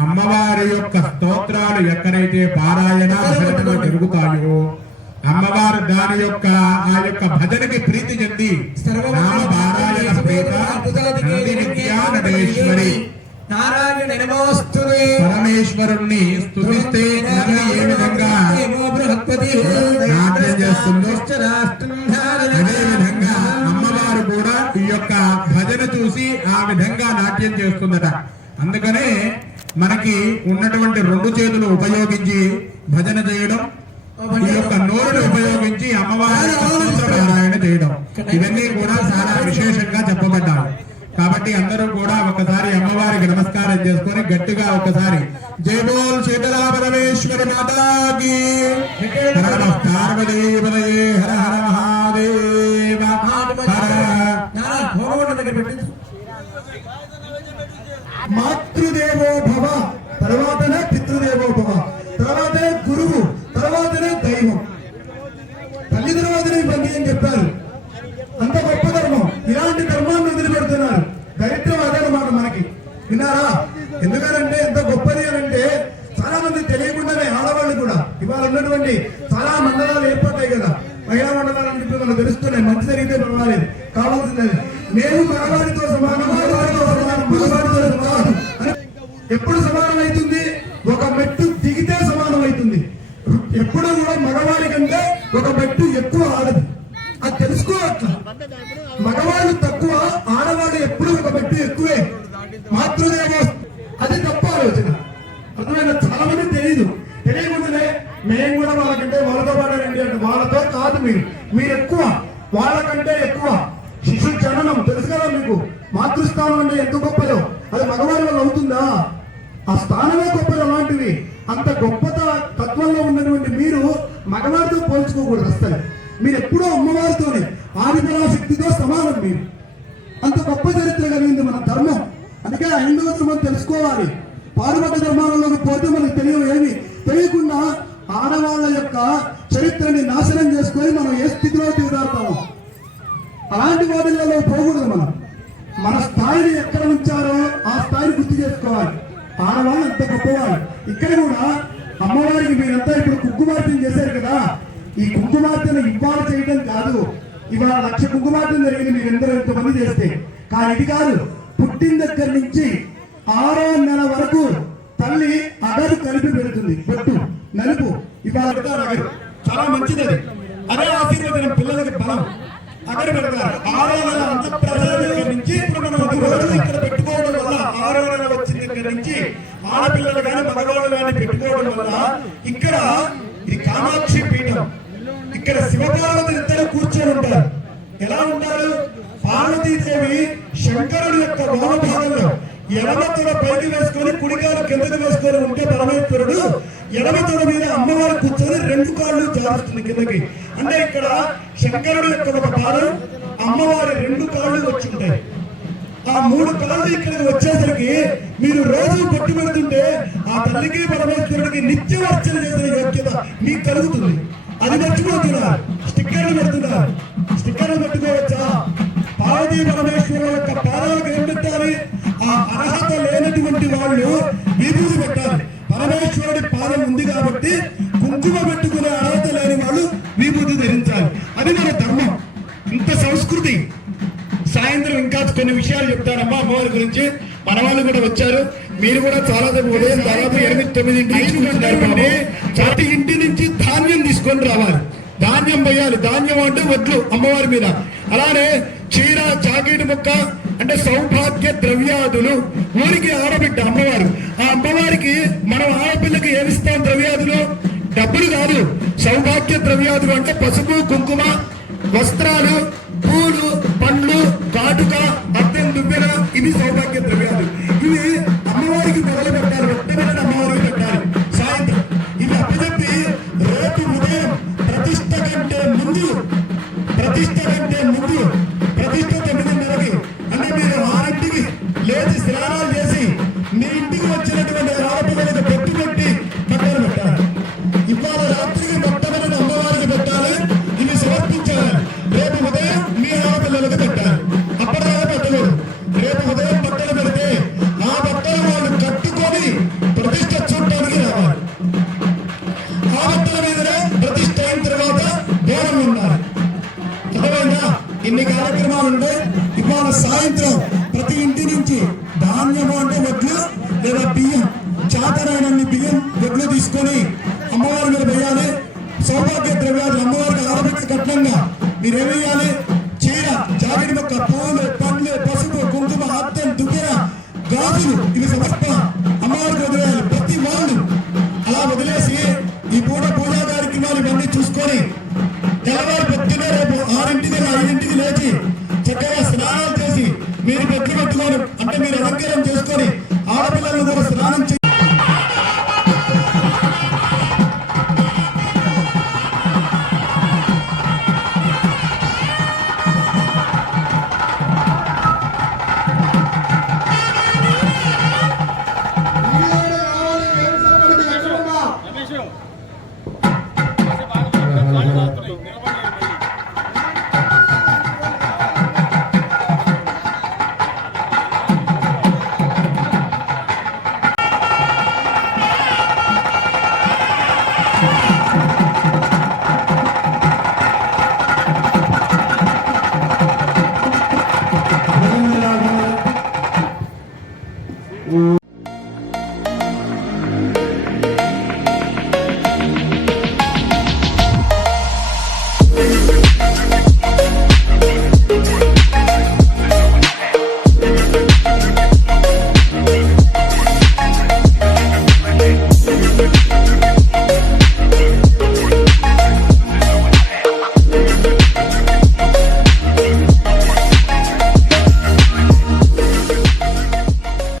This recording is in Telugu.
అమ్మవారి యొక్క స్తోత్రాలు ఎక్కడైతే పారాయణ భజనలో జరుగుతాయో అమ్మవారు దాని యొక్క ఆ యొక్క భజనకి ప్రీతి చెంది నామ పారాయణ నటేశ్వరి నారాయణ పరమేశ్వరుణ్ణి స్తుతిస్తే నంది ఏ విధంగా నాట్యం చేస్తుందో విధంగా అమ్మవారు కూడా ఈ యొక్క భజన చూసి ఆ విధంగా చేస్తుందట. అందుకనే మనకి ఉన్నటువంటి రెండు చేతులు ఉపయోగించి భజన చేయడం ఈ యొక్క నోరుని ఉపయోగించి అమ్మవారి పారాయణ చేయడం. ఇవన్నీ కూడా చాలా విశేషంగా చెప్పబడ్డాయి. కాబట్టి అందరూ కూడా ఒకసారి అమ్మవారికి నమస్కారం చేసుకొని గట్టిగా ఒకసారి జయబోల్ శీతలా పరమేశ్వరి మాతాకి. హర హర మహాదేవ. హర దగ్గర మాతృదేవో భవ తర్వాతనే పితృదేవో భవ తర్వాతనే గురువు తర్వాతనే దైవం. తల్లి తర్వాతనే ఇవన్నీ అని చెప్పారు? అంత గొప్ప ధర్మం. ఇలాంటి ధర్మాన్ని వదిలిపెడుతున్నారు. దరిద్రం అదనమాట మనకి. విన్నారా? ఎందుకనంటే ఎంత గొప్పది అని అంటే చాలా మంది తెలియకుండానే ఆడవాళ్ళు కూడా ఇవాళ ఉన్నటువంటి చాలా మండలాలు ఏర్పడ్డాయి కదా. మహిళా మండలాలు అని చెప్పి మనకు తెలుస్తున్నాయి. మంచి జరిగితే పర్వాలేదు. కావాల్సిందే నేను మగవాడితో సమానం మగవాడితో సమానం అని ఎప్పుడు సమానం అవుతుంది ఒక మెట్టు దిగితే సమానం అవుతుంది ఎప్పుడు కూడా మగవాడి కంటే ఒక మెట్టు ఎక్కువ ఆడదు అది తెలుసుకో అట్లా మగవాళ్ళు తక్కువ ఆడవాళ్ళు ఎప్పుడు ఒక మెట్టు ఎక్కువే. మాతృదేవో అది తప్ప ఆలోచన. అర్థమైన చాలా మంది తెలియదు తెలియకుండానే మేము కూడా వాళ్ళకంటే వాళ్ళతో పాడారండి అంటే వాళ్ళతో కాదు మీరు. మీరు ఎక్కువ వాళ్ళకంటే ఎక్కువ. శిశు జననం తెలుసు కదా మీకు? మాతృస్థానం అంటే ఎంత గొప్పదో. అది మగవారి వల్ల అవుతుందా? ఆ స్థానమే గొప్పది అలాంటివి అంత గొప్పత తత్వంలో ఉన్నటువంటి మీరు మగవారితో పోల్చుకోకూడదు అసలు మీరు ఎప్పుడూ అమ్మవారితోనే. ఆదిపరాశక్తితో సమానం మీరు. అంత గొప్ప చరిత్ర కలిగింది మన ధర్మం. అందుకే హైందవ ధర్మం తెలుసుకోవాలి. పారుమత ధర్మాలలోకి పోతే మనకు తెలియవు ఏమి? తెలియకుండా ఆడవాళ్ళ యొక్క చరిత్రని నాశనం చేసుకొని మనం ఏ స్థితిలో దిగుతాము అలాంటి వాటిల్లో పోకూడదు మనం. మన స్థాయిని ఎక్కడ ఉంచారో ఆ స్థాయిని గుర్తు చేసుకోవాలి. ఆడవాళ్ళు అంత గొప్పవాళ్ళు ఇక్కడ కూడా అమ్మవారికి మీరంతా ఇప్పుడు కుంకుమార్తెను చేశారు కదా. ఈ కుంకుమార్తెను ఇవ్వాలి చేయడం కాదు. ఇవాళ లక్ష కుంకుమార్తెను జరిగింది మీరందరూ ఎంతమంది చేస్తే. కానీ ఇది కాదు. పుట్టిన దగ్గర నుంచి ఆరో నెల వరకు తల్లి అగరు కలిపి పెడుతుంది. బొట్టు నలుపు. ఇవాళ అగరు. చాలా మంచిది అదే. ఆశీర్వదనం పిల్లలకి బలం. అగరు పెడతారు. ఆరో నెల అంతఃప్రసాద దగ్గర నుంచి ఇప్పుడు మనం రోజు ఇక్కడ పెట్టుకోవడం వల్ల ఆరో నెల వచ్చిన దగ్గర నుంచి ఆడపిల్లలు కానీ మగవాళ్ళు కానీ పెట్టుకోవడం వల్ల ఇక్కడ ఇది కామాక్షి పీఠం ఇక్కడ శివపార్వతులు ఇద్దరు కూర్చొని ఉంటారు. ఎలా ఉంటారు? పార్వతీదేవి శంకరుడు యొక్క వామభాగంలో ఎడమతొడ పైకి వేసుకొని కుడికాలు కిందకి వేసుకొని ఉంటే పరమేశ్వరుడు ఎడమతొడ మీద అమ్మవారు కూర్చొని రెండు కాళ్ళు జారుతుంది కిందకి. అంటే ఇక్కడ శంకరుడు యొక్క ఒక పాదం అమ్మవారి రెండు కాళ్ళు వచ్చి ఉంటాయి. ఆ మూడు కాళ్ళు ఇక్కడికి వచ్చేసరికి మీరు రోజు పొట్టు పెడుతుంటే ఆ తల్లికి పరమేశ్వరుడికి నిత్యం అర్చన చేసిన యోగ్యత మీకు కలుగుతుంది. అది మర్చిపోతున్నారు స్టిక్కర్లు పెడుతున్నారు స్టిక్కర్లు పెట్టుకోవచ్చా? పార్వతీ పరమేశ్వరుల యొక్క పాదాలు కనిపెట్టాలి. పెట్టాలి ఆ అర్హత లేనటువంటి వాళ్ళు విభూతి పెట్టాలి. పరమేశ్వరుడి పాదం ఉంది కాబట్టి కుంకుమ పెట్టుకునే అర్హత లేని వాళ్ళు విభూతి ధరించాలి. అది మన ధర్మం. ఇంత సంస్కృతి. సాయంత్రం ఇంకా కొన్ని విషయాలు చెప్తారమ్మా అమ్మవారి గురించి. మన వాళ్ళు కూడా వచ్చారు. మీరు కూడా చాలా ఉదయం దాదాపు ఎనిమిది తొమ్మిది ఇంటి చాటి ఇంటి నుంచి ధాన్యం తీసుకొని రావాలి. ధాన్యం పోయాలి. ధాన్యం అంటే వడ్లు అమ్మవారి మీద. అలానే చీర జాకెట్ ముక్క అంటే సౌభాగ్య ద్రవ్యాదులు. ఊరికి ఆడబిడ్డ అమ్మవారు. ఆ అమ్మవారికి మనం ఆడపిల్లకి ఏమిస్తాం ద్రవ్యాదులు? డబ్బులు కాదు. సౌభాగ్య ద్రవ్యాదులు అంటే పసుపు కుంకుమ వస్త్రాలు పూలు పండ్లు కాటుక అద్దెం దువ్వెన. ఇవి సౌభాగ్య ద్రవ్యాలు ఇవి అమ్మవారికి This. you. ఇంటి ధాన్యము అంటే వడ్లు లేదా బియ్యం చేతనైనన్ని బియ్యం వడ్లు తీసుకొని అమ్మవారి మీద వేయాలి. సౌభాగ్య ద్రవ్యాలు అమ్మవారికి ఆరోగ్య కట్నంగా మీరేమేయాలి చీర జాకెట్ మొక్క పూలు పండ్లు పసుపు కుంకుమ అత్తం దువ్వెన గాజులు ఇవి సమస్త అమ్మవారికి వదిలేయాలి. ప్రతి వాళ్ళు అలా వదిలేసి ఈ పూట పూజా కార్యక్రమాలు ఇవన్నీ చూసుకొని